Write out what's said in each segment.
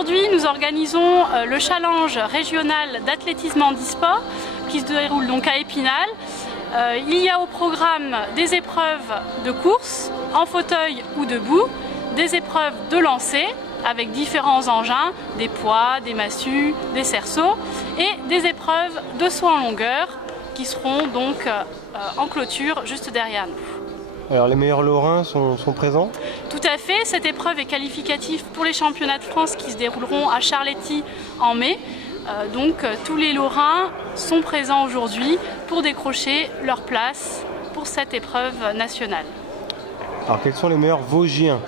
aujourd'hui, nous organisons le challenge régional d'athlétisme handisport qui se déroule donc à Épinal. Il y a au programme des épreuves de course en fauteuil ou debout, des épreuves de lancer avec différents engins, des poids, des massues, des cerceaux et des épreuves de saut en longueur qui seront donc en clôture juste derrière nous. Alors les meilleurs Lorrains sont présents? Tout à fait, cette épreuve est qualificative pour les championnats de France qui se dérouleront à Charléty en mai. Donc tous les Lorrains sont présents aujourd'hui pour décrocher leur place pour cette épreuve nationale. Alors quels sont les meilleurs Vosgiens?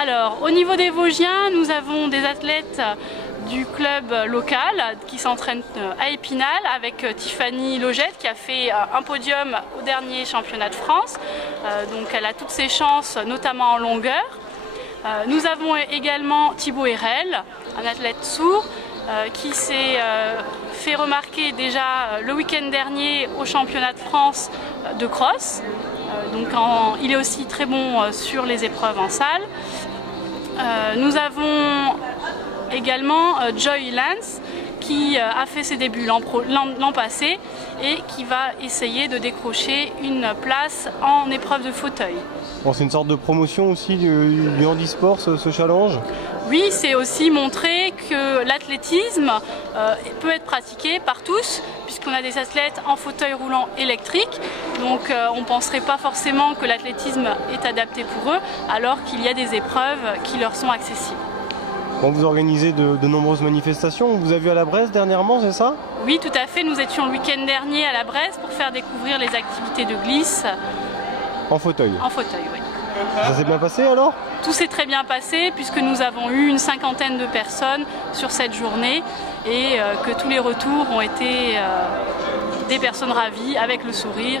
Alors au niveau des Vosgiens, nous avons des athlètes du club local qui s'entraînent à Épinal avec Tiffany Logette qui a fait un podium au dernier championnat de France. Donc elle a toutes ses chances, notamment en longueur. Nous avons également Thibaut Hérel, un athlète sourd qui s'est fait remarquer déjà le week-end dernier au championnat de France de cross. Il est aussi très bon sur les épreuves en salle. Nous avons également Joy Lance qui a fait ses débuts l'an passé et qui va essayer de décrocher une place en épreuve de fauteuil. Bon, c'est une sorte de promotion aussi du handisport ce challenge? Oui, c'est aussi montrer que l'athlétisme peut être pratiqué par tous, puisqu'on a des athlètes en fauteuil roulant électrique. Donc on ne penserait pas forcément que l'athlétisme est adapté pour eux, alors qu'il y a des épreuves qui leur sont accessibles. Bon, vous organisez de nombreuses manifestations. On vous a vu à la Bresse dernièrement, c'est ça? Oui, tout à fait. Nous étions le week-end dernier à la Bresse pour faire découvrir les activités de glisse. En fauteuil? En fauteuil, oui. Ça s'est bien passé alors? Tout s'est très bien passé puisque nous avons eu une cinquantaine de personnes sur cette journée et que tous les retours ont été des personnes ravies avec le sourire.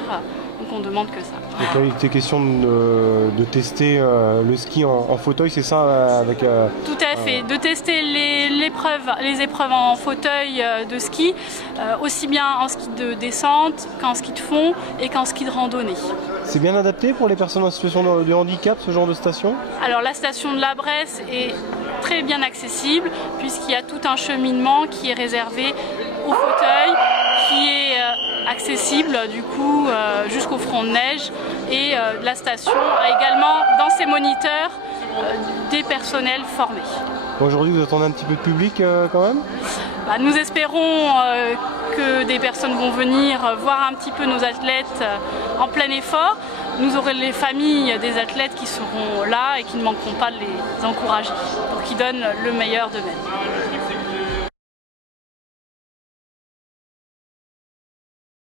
Donc on ne demande que ça. Donc il était question de tester le ski en fauteuil, c'est ça avec, Tout à fait, de tester les épreuves en fauteuil de ski, aussi bien en ski de descente qu'en ski de fond et qu'en ski de randonnée. C'est bien adapté pour les personnes en situation de handicap, ce genre de station? Alors la station de la Bresse est très bien accessible puisqu'il y a tout un cheminement qui est réservé au fauteuil, qui est accessible du coup jusqu'au front de neige et la station a également dans ses moniteurs des personnels formés. Aujourd'hui vous attendez un petit peu de public quand même? Nous espérons que des personnes vont venir voir un petit peu nos athlètes en plein effort. Nous aurons les familles des athlètes qui seront là et qui ne manqueront pas de les encourager pour qu'ils donnent le meilleur d'eux-mêmes.